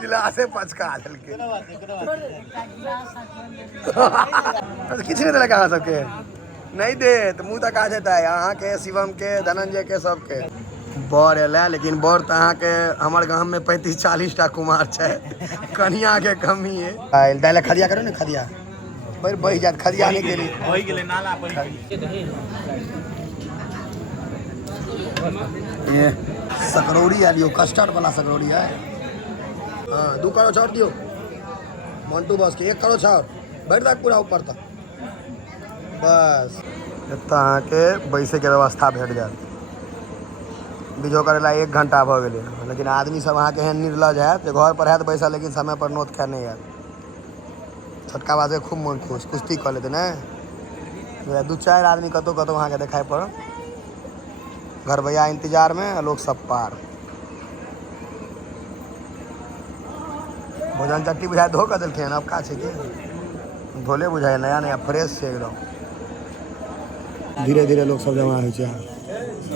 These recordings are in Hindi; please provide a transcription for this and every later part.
गिलासे पचका देलके किछ नहीं देलक अहाँ सबके नहीं दे तो मुँह तक आ जाता है अहाँ के शिवम के धनंजय के सबके बर एला लेकिन बर तो अहाँ के हमारे गांव में 35-40 टा कुमार है कन्या के कमी है दाल खदिया करो ना खदिया फिर बही जात खदिया नहीं के लिए ये सकरौड़ी आ लियो कस्टर्ड वाला सकरौड़ी है हाँ 2 करो छोड़ दियो मंटू बस के 1 करो छोड़ बैठ तक पूरा ऊपर तक बस इतना के बैसे के व्यवस्था भेट जाए बीजो करेला 1 घंटा भ गेले लेकिन आदमी सब अहाँ के एहन निर्लज है जो घर पर है तो बैसा लेकिन समय पर नोत खाए नहीं आयल छोटका बात खूब मन खुश कुश्ती कर लेते ना 2-4 आदमी कतौ अहाँ के देखाई पड़ घर भैया इंतजार में लोग सब पार भोजन चट्टी बुझाए धो कर दिलखिन अब का छै कि धोले बुझाए नया नया फ्रेश छै एकदम धीरे धीरे लोग सब जमा हो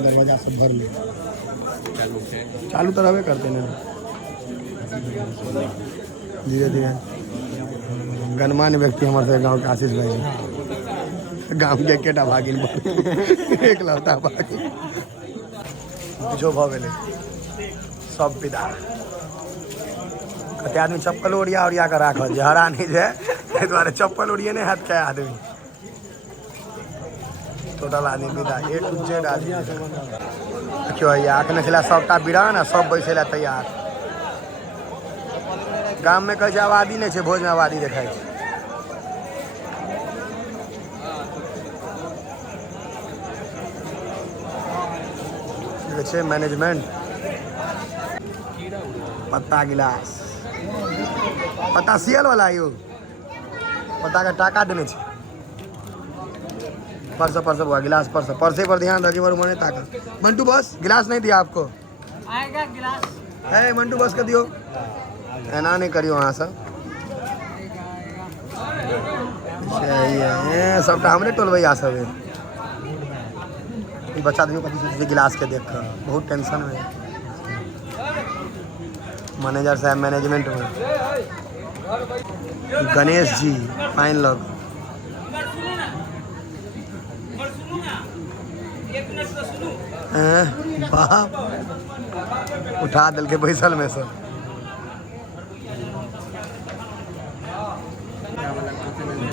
दरवाजा सब भर ले चालू तो रहबे करते ना धीरे धीरे गणमान्य व्यक्ति हमारे गाँव के आशीष भाई गाँव के केटा भागिन एक लौता भागिन जो भ गेले सब विदा कते आदमी चप्पल ओढ़िया ओढ़िया के राखल जे हरा नहीं जाए ताहि दुआरे चप्पल ओढ़िए नहीं हाथ के आदमी टोटल आदमी विदा A to Z आदमी देखियो ये आखने छला सबटा बिरान आ सब बैसे ला तैयार गाम में कहे आबादी नहीं है भोज में आबादी देखाई छै मैनेजमेंट पत्ता गिलास पत्ता सियल वाला यो पत्ता का टाका देने छै परस हुआ गिलास परसे पर ध्यान रखिए बार मने ताका मंटू बस गिलास नहीं दिया आपको आएगा गिलास है मंटू बस का दियो एना नहीं करियो वहाँ सब सबटा हमरे टोल भैया सब है बच्चा आदमी को गिलास के देख कर बहुत टेंशन में मैनेजर साहब मैनेजमेंट में गणेश जी पाइन लग बाप उठा दिल के बैसल में सब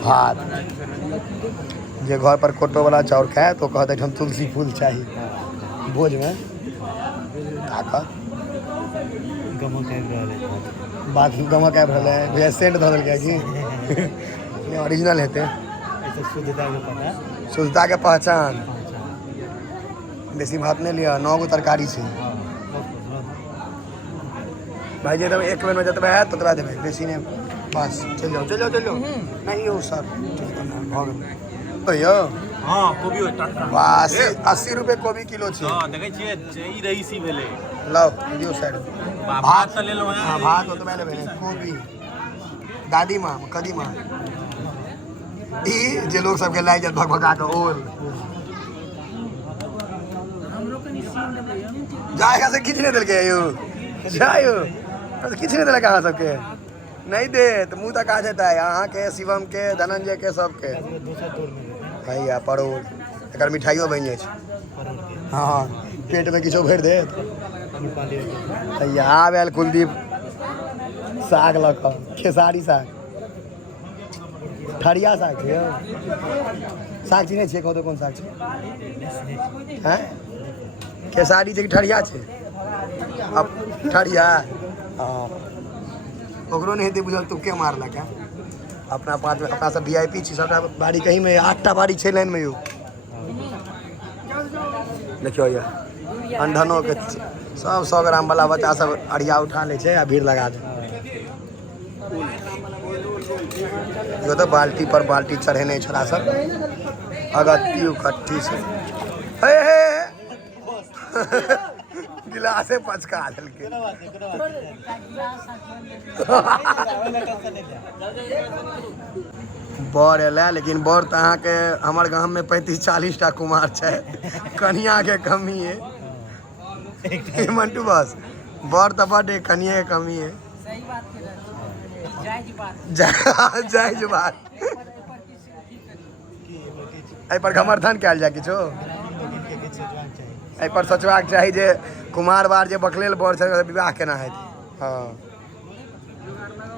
भात जे घर पर कोटो वाला चाउर खाए तो कहते हम तुलसी फूल चाहिए भोज में बात गमक आबि रहल है भैया सेंट धऽ देलकै कि ओरिजिनल हेतै शुद्धता के पहचान बेसी भात नहीं लिया 9 गो तरकारी से भाई जी एक बेर में जतबे है ततबा देबै बेसी नहीं बस चल जाओ नहीं हो सर तो यो हाँ कोबी बस 80 रुपए कोबी किलो छै हाँ देखे छियै ई रईसी भेलै लो दियो साइड भात त ले लो हां भात ओतबे लेबै कोबी दादी माँ कदीमा ई जे लोग सबके लाइ जात भगभगा के ओल जाएगा से किछ नहीं देलकै यो जायो तो किछ नहीं देलक अहाँ सबके नहीं दे तो मुँह तक आ जाता है अहाँ के शिवम के धनंजय के सबके भैया परोड़ एक मिठाइयों बन जाए हाँ पेट में किछो भरि दे भैया आब आयल कुलदीप साग लऽ कऽ खेसारी साग ठरिया साग छै साग चिन्है छियै कहू कोन साग छै हैं खेसारी छै कि ठरिया छै अब ठरिया हाँ ओकरो नहीं हेतै बुझल तुक्के मारलक है अपना पाँच अपना सब VIP छी सबटा बाड़ी कहीं में 8टा बाड़ी छै लाइन में यो देखियो ये अंधनो के सब 100 ग्राम वाला बच्चा सब अड़िया उठा ले छै आ भीड़ लगा दे यो तो बाल्टी पर बाल्टी चढ़ेने छोड़ा सब अगत्ती उकट्ठी से हे गिलासे पचका देलकै बर एला लेकिन बर तो अहाँ के हमारे गांव में 35-40 टा कुमार है कन्या के कमी है मंटू बस बड़ तो बड़े कनिए कमी है। सही बात कह रहे हैं। जायज बात। जायज बात। एहि पर घमरथन कयल जाय किछो। एहि पर सोचबाक चाही जे कुमार बार जे बकलेल बर छै विवाह केना हेतै। हाँ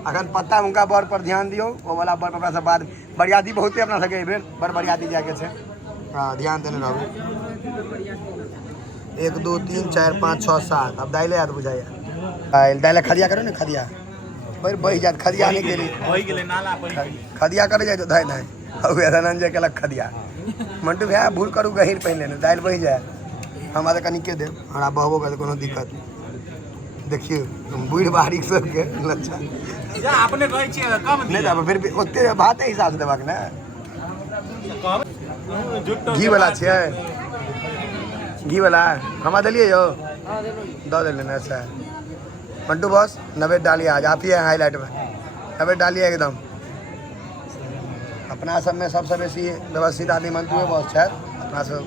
अखन पता हुनका बर पर ध्यान दियौ। ओ वाला बर पर से बाद बरियाती बहुते अपना सबके बेर बड़ बरियाती जाके छै। हाँ ध्यान देने रहू। 1 2 3 4 5 6 7 अब दाइले याद बुझाइया। दाइले खदिया करो ने खदिया बही जात खदिया नहीं केली वही गेले नाला पर खदिया करे जाए तो धाय धाय अब धनंजय केलक खदिया। मंटू भैया भूल करू गहीर पहिन लेने दाइल बही जाए हमारे कनी के देव हमरा बहबो गल कोनो दिक्कत देखियो बूढ़ बारीक सबके लच्छा जा अपने रहै छी कम नहीं जाब फिर भी ओते भाते हिसाब से देबाक ने। घी वाला छियै घी वाला हमरा देलिए यो दो दे लेना। अच्छा मंटू बॉस नवेद डालिए आज आप ही हैं हाईलाइट में नवेद डालिए एकदम। अपना सब में सबसे बेसी व्यवस्थित आदमी मंटू बॉस है अपना सब।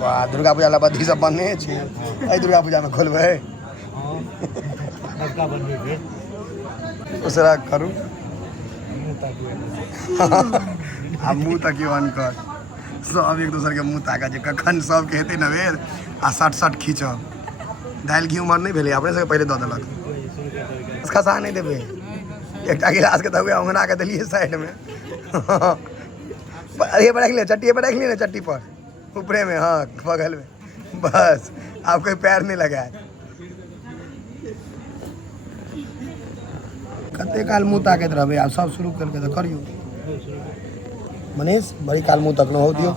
वाह दुर्गा पूजा ला बद्धी सब बनने छी एहि दुर्गा पूजा में खोलबै उसरा करू आ मुँह तकियो अनकर सब एक दोसर के मुँह ताका जे कखन सबके हेतै नवेद आ सट सट खींचब। दालि घी उमर नहीं भेलै अपने सबके पहले दऽ देलक खसा नहीं देबै एकटा गिलास के दबे ओंगना के देलिए साइड में। अरे पर रख ले चट्टी पर रख ले ना चट्टी पर ऊपरे में हाँ बगल में बस आप कोई पैर नहीं लगाए। कते काल मुँह ताकैत रहबै आब सब शुरू करके तऽ करियौ। मनीष बड़ी काल मुँह तक न हो दियो।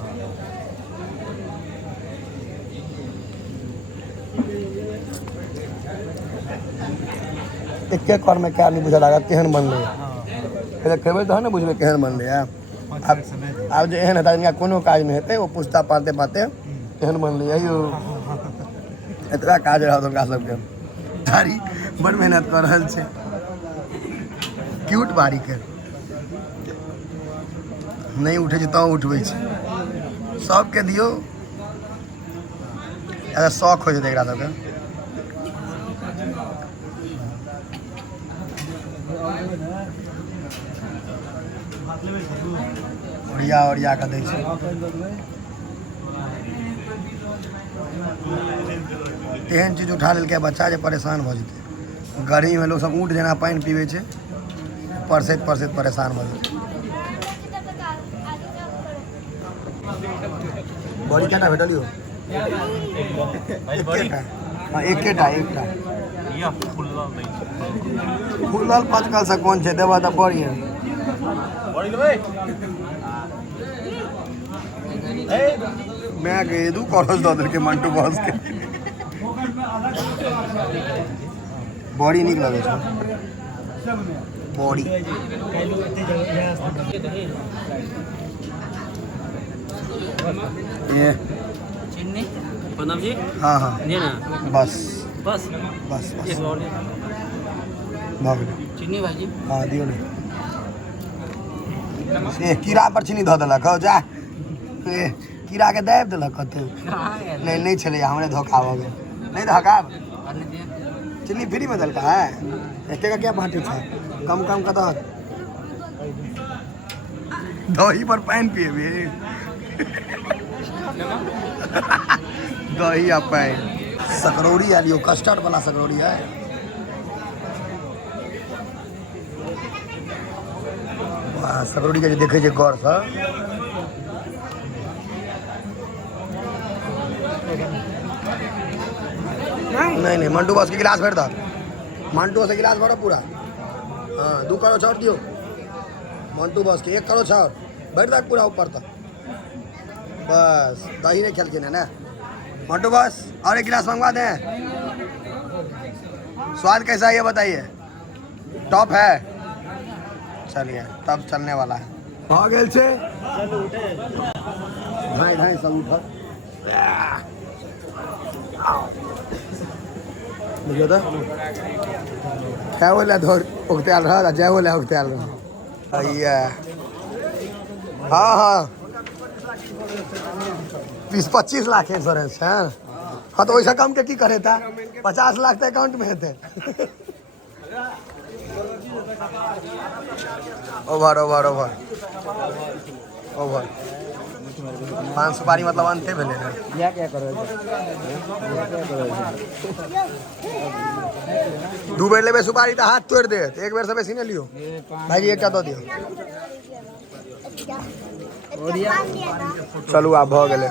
एक कर में क्या नहीं बुझा लागत केहन बनलै पहले खेबै तहन ने बुझबै केहन बनलै। आब जे एहन हेतै इनका कोनो काज नहीं हेतै वो पूछता पाते पाते केहन बनलै यौ एतबा काज रहत हुनका सबके। दाढ़ी बड़ मेहनत कर रहल छै क्यूट बारी के नहीं उठे छै तऽ उठबै छै सबके दियौ अगर शौक हो जेतै एकरा सबके। ओरिया के दै छै। एहन चीज उठा लेलकै बच्चा जे परेशान भऽ जेतै। गर्मी में लोग सब ऊँट जेना पानि पीबै छै परसैत परसैत परेशान भऽ जेतै। बड़ी क्या भेटल यौ एकेटा या फुल्ला नहीं फुलल पचकल से कोन छै देबा तऽ बड़ी है बड़ी लेबै मैं के दू करस दऽ देलकै मंटू बॉस के बड़ी नीक लगै छै बड़ी। ये चिन्नी प्रणाम जी। हाँ हाँ ये ना बस बस बस बस एक और भऽ गेलै। चिन्नी भाजी हाँ दियौ ने ए कीड़ा पर चीनी धऽ देलक हौ जा ए कीड़ा के दाबि देलक कते नहीं छलै हमरे धोखा भऽ गेल नहीं धकाब चीनी फ्री में देलका है एके का क्या बाँटे छै कम कम कऽ दहक दही पर पानि पिएबे दही आ पानि सकरौड़ी आयल यौ कस्टर्ड वाला सकरौड़ी है। वाह सकरौड़ी के जे देखै छै गौर से नहीं मंटू बस के गिलास भर दो मंटू से गिलास भरो पूरा। हाँ 2 करो छोड़ दियो मंटू बस के 1 करो छोड़ बैठ तक पूरा ऊपर तक बस दही नहीं खेल के ना मंटू बस और 1 गिलास मंगवा दें। स्वाद कैसा है ये बताइए टॉप है चलिए तब चलने वाला है हो गेल छे धाई धाई सब उठल देखियो तो क्या बोला धोर उगताल रहा जय बोला उगताल रहा हाँ हाँ 20-25 लाख इंश्योरेंस है। हाँ तो वैसा कम के की करे था, 50 लाख तो अकाउंट में थे। ओवर ओवर ओवर ओवर 5 सुपारी मतलब अंते भेले ना। या क्या करो दू बेर लेबे सुपारी तो हाथ तोड़ दे, एक बेर से बेसी नहीं लियो भाई जी, एक दो दियो। चलू आप भ गेले।